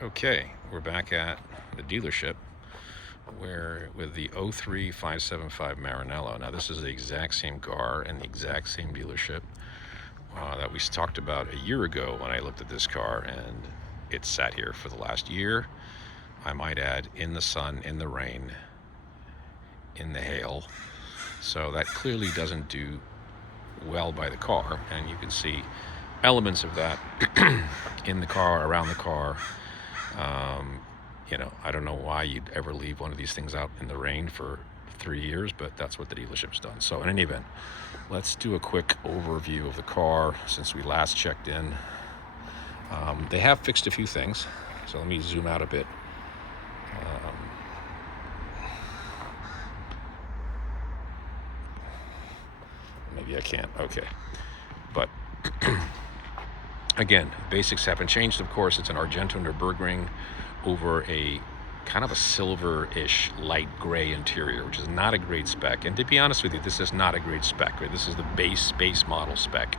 Okay, we're back at the dealership where with the 03575 Maranello. Now this is the exact same car and the exact same dealership that we talked about a year ago when I looked at this car, and it's sat here for the last year. I might add, in the sun, in the rain, in the hail. So that clearly doesn't do well by the car, and you can see elements of that in the car, around the car. I don't know why you'd ever leave one of these things out in the rain for 3 years, but that's what the dealership's done. So in any event, let's do a quick overview of the car since we last checked in. They have fixed a few things, so let me zoom out a bit. Maybe I can't. Okay. But again, basics haven't changed, of course. It's an Argento Nürburgring over a kind of a silver-ish light gray interior, which is not a great spec. And to be honest with you, this is not a great spec. Right? This is the base model spec.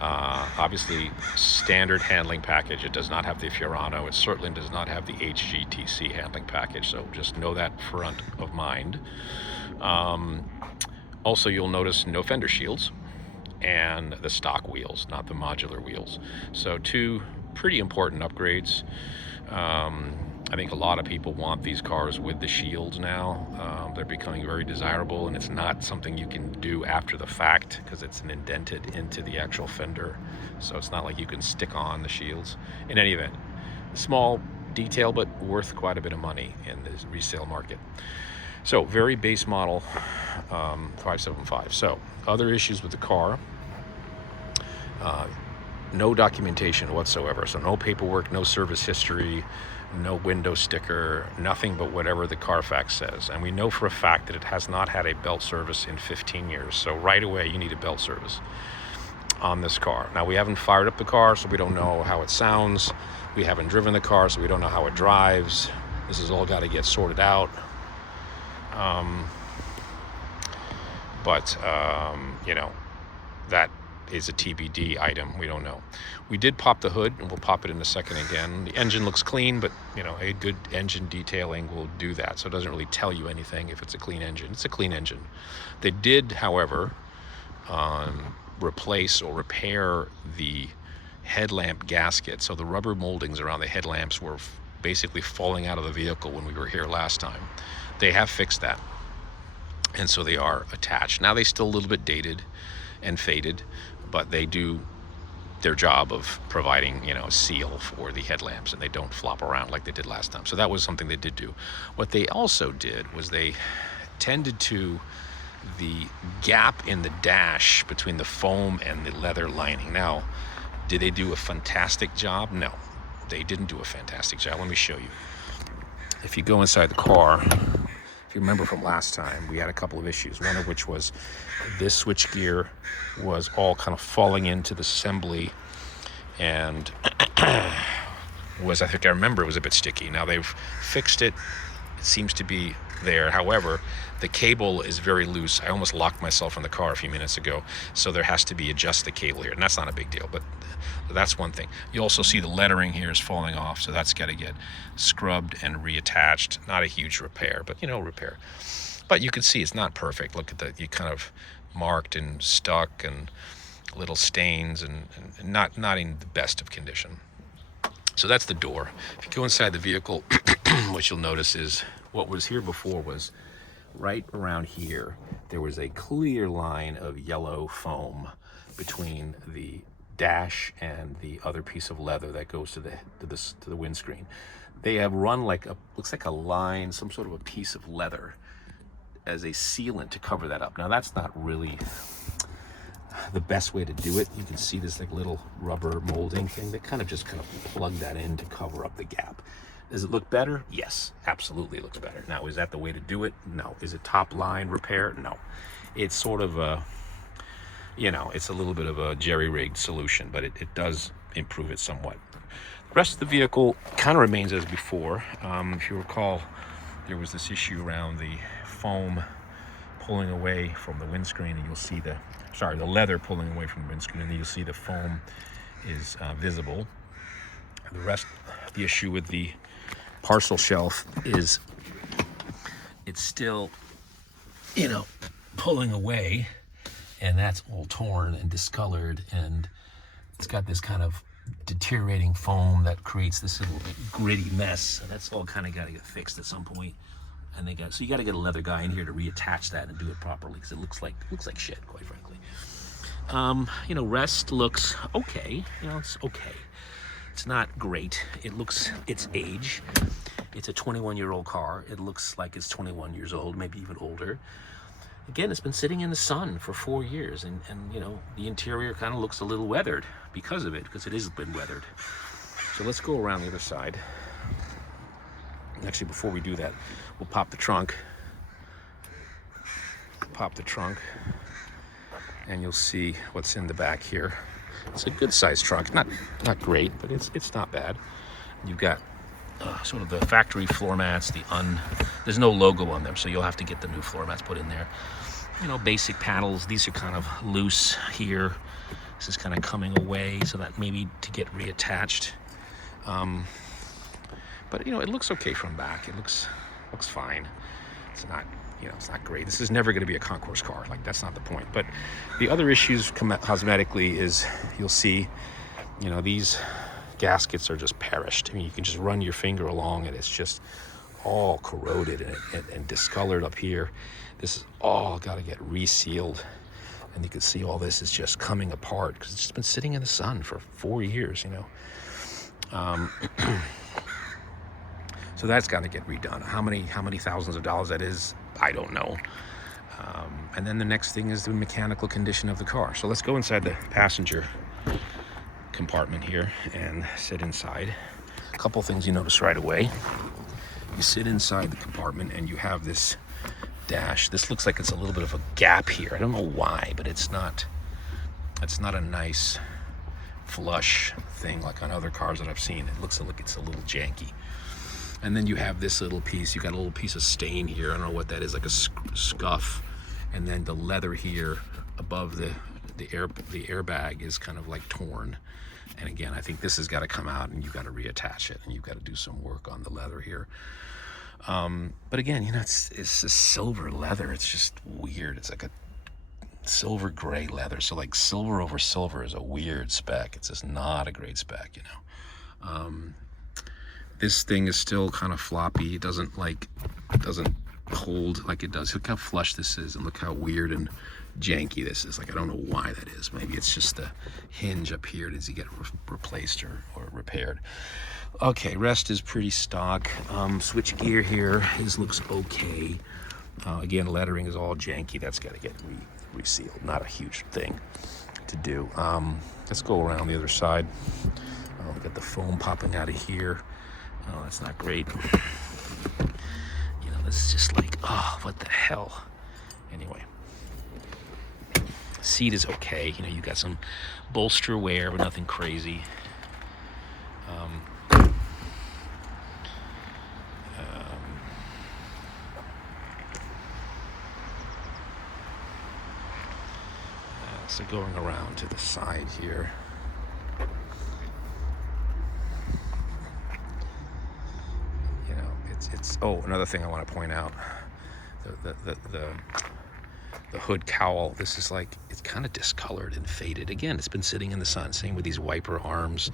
Obviously, standard handling package. It does not have the Fiorano. It certainly does not have the HGTC handling package. So just know that front of mind. Also, you'll notice no fender shields and the stock wheels, not the modular wheels. So two pretty important upgrades. I think a lot of people want these cars with the shields now. They're becoming very desirable, and it's not something you can do after the fact because it's indented into the actual fender. So it's not like you can stick on the shields. In any event, small detail, but worth quite a bit of money in this resale market. So very base model 575. So other issues with the car. No documentation whatsoever. So no paperwork, no service history, no window sticker, nothing but whatever the Carfax says. And we know for a fact that it has not had a belt service in 15 years. So right away, you need a belt service on this car. Now, we haven't fired up the car, so we don't know how it sounds. We haven't driven the car, so we don't know how it drives. This has all got to get sorted out. That is a TBD item. We don't know. We did pop the hood, and we'll pop it in a second again. The engine looks clean, but a good engine detailing will do that. So it doesn't really tell you anything if it's a clean engine. It's a clean engine. They did, however, replace or repair the headlamp gasket. So the rubber moldings around the headlamps were basically falling out of the vehicle when we were here last time. They have fixed that, and so they are attached. Now they're still a little bit dated and faded, but they do their job of providing a seal for the headlamps, and they don't flop around like they did last time. So that was something they did do. What they also did was they tended to the gap in the dash between the foam and the leather lining. Now, did they do a fantastic job? No, they didn't do a fantastic job. Let me show you. If you go inside the car, if you remember from last time, we had a couple of issues, one of which was this switch gear was all kind of falling into the assembly, and I remember it was a bit sticky. Now they've fixed it. It seems to be there. However, the cable is very loose. I almost locked myself in the car a few minutes ago, so there has to be adjust the cable here, and that's not a big deal, but that's one thing. You also see the lettering here is falling off, so that's got to get scrubbed and reattached. Not a huge repair, but repair. But you can see it's not perfect. Look at you kind of marked and stuck and little stains and not in the best of condition. So that's the door. If you go inside the vehicle, what you'll notice is what was here before was right around here. There was a clear line of yellow foam between the dash and the other piece of leather that goes to the windscreen. They have run looks like a line, some sort of a piece of leather as a sealant to cover that up. Now that's not really the best way to do it. You can see this little rubber molding thing that kind of plug that in to cover up the gap. Does it look better? Yes, absolutely it looks better. Now, is that the way to do it? No. Is it top line repair? No. It's sort of it's a little bit of a jerry-rigged solution, but it does improve it somewhat. The rest of the vehicle kind of remains as before. If you recall, there was this issue around the foam pulling away from the windscreen, and you'll see the leather pulling away from the windscreen, and you'll see the foam is visible. The rest The issue with the parcel shelf is it's still, you know, pulling away, and that's all torn and discolored, and it's got this kind of deteriorating foam that creates this little gritty mess. So that's all kind of got to get fixed at some point. And so you got to get a leather guy in here to reattach that and do it properly, because it looks like shit, quite frankly. You know, rest looks okay. You know, it's okay. It's not great. It's age. It's a 21-year-old car. It looks like it's 21 years old, maybe even older. Again, it's been sitting in the sun for 4 years, and you know, the interior kind of looks a little weathered because of it, because it has been weathered. So let's go around the other side. Actually, before we do that, we'll pop the trunk. Pop the trunk, and you'll see what's in the back here. It's a good sized trunk, not great, but it's not bad. You've got sort of the factory floor mats. There's no logo on them, so you'll have to get the new floor mats put in there. You know, basic panels. These are kind of loose here. This is kind of coming away, so that maybe to get reattached. But you know, it looks okay from back. It looks fine. It's not, you know, it's not great. This is never going to be a concourse car. Like, that's not the point. But the other issues cosmetically is, you'll see, you know, these gaskets are just perished. I mean, you can just run your finger along and it's just all corroded and discolored up here. This is all got to get resealed, and you can see all this is just coming apart because it's just been sitting in the sun for 4 years, you know. So that's got to get redone. How many thousands of dollars that is, I don't know. And then the next thing is the mechanical condition of the car. So let's go inside the passenger compartment here and sit inside. A couple things you notice right away. You sit inside the compartment and you have this dash. This looks like it's a little bit of a gap here. I don't know why, but it's not a nice flush thing like on other cars that I've seen. It looks like it's a little janky. And then you have this little piece. You got a little piece of stain here. I don't know what that is, like a scuff. And then the leather here above the airbag is kind of like torn. And again, I think this has got to come out, and you've got to reattach it, and you've got to do some work on the leather here. But again, you know, it's a silver leather. It's just weird. It's like a silver gray leather. So like silver over silver is a weird spec. It's just not a great spec, you know. This thing is still kind of floppy. It doesn't hold like it does. Look how flush this is, and look how weird and janky this is. Like, I don't know why that is. Maybe it's just the hinge up here. Does it get replaced or repaired? Okay, rest is pretty stock. Switch gear here looks okay. Again, lettering is all janky. That's got to get resealed. Not a huge thing to do. Let's go around the other side. Got the foam popping out of here. Oh, that's not great. You know, this is just like, oh, what the hell? Anyway. Seat is okay. You know, you got some bolster wear, but nothing crazy. So going around to the side here. You know, it's oh, another thing I want to point out. The hood cowl, this is like, it's kind of discolored and faded. Again, it's been sitting in the sun. Same with these wiper arms.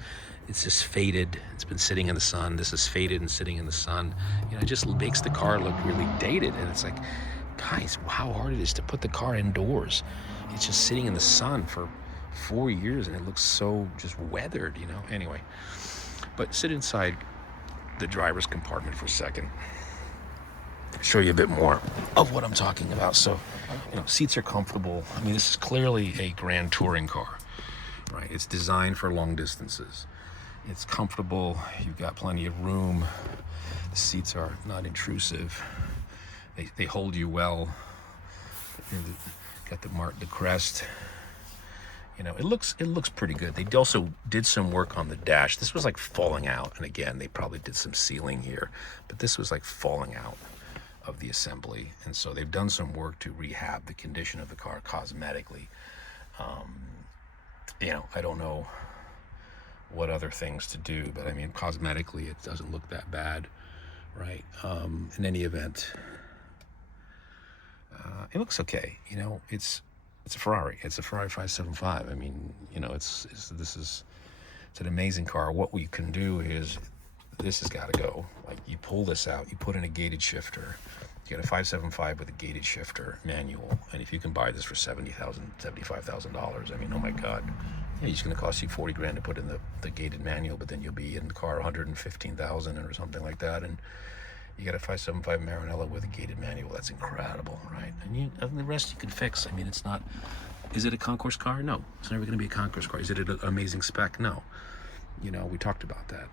It's just faded. It's been sitting in the sun. This is faded and sitting in the sun. You know, it just makes the car look really dated. And it's like, guys, how hard it is to put the car indoors. It's just sitting in the sun for 4 years and it looks so just weathered, you know. Anyway, but sit inside the driver's compartment for a second. Show you a bit more of what I'm talking about. So, you know, seats are comfortable. I mean, this is clearly a grand touring car, right? It's designed for long distances. It's comfortable. You've got plenty of room. The seats are not intrusive. They hold you well. Got the crest. You know, it looks pretty good. They also did some work on the dash. This was like falling out, and again, they probably did some sealing here, but this was like falling out of the assembly, and so they've done some work to rehab the condition of the car cosmetically. You know, I don't know what other things to do. But I mean, cosmetically, it doesn't look that bad, right? In any event, it looks okay. You know, it's a Ferrari. It's a Ferrari 575. I mean, you know, it's an amazing car. What we can do is, this has got to go. Like, you pull this out, you put in a gated shifter. You get a 575 with a gated shifter, manual, and if you can buy this for $75,000, I mean, oh my God, yeah, it's going to cost you 40 grand to put in the gated manual, but then you'll be in the car 115,000 or something like that, and you got a 575 Maranello with a gated manual. That's incredible, right? And the rest you can fix. I mean, it's not. Is it a concourse car? No, it's never going to be a concourse car. Is it an amazing spec? No. You know, we talked about that.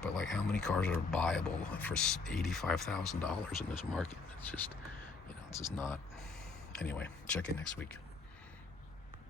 But like, how many cars are buyable for $85,000 in this market? It's just, you know, it's just not. Anyway, check in next week.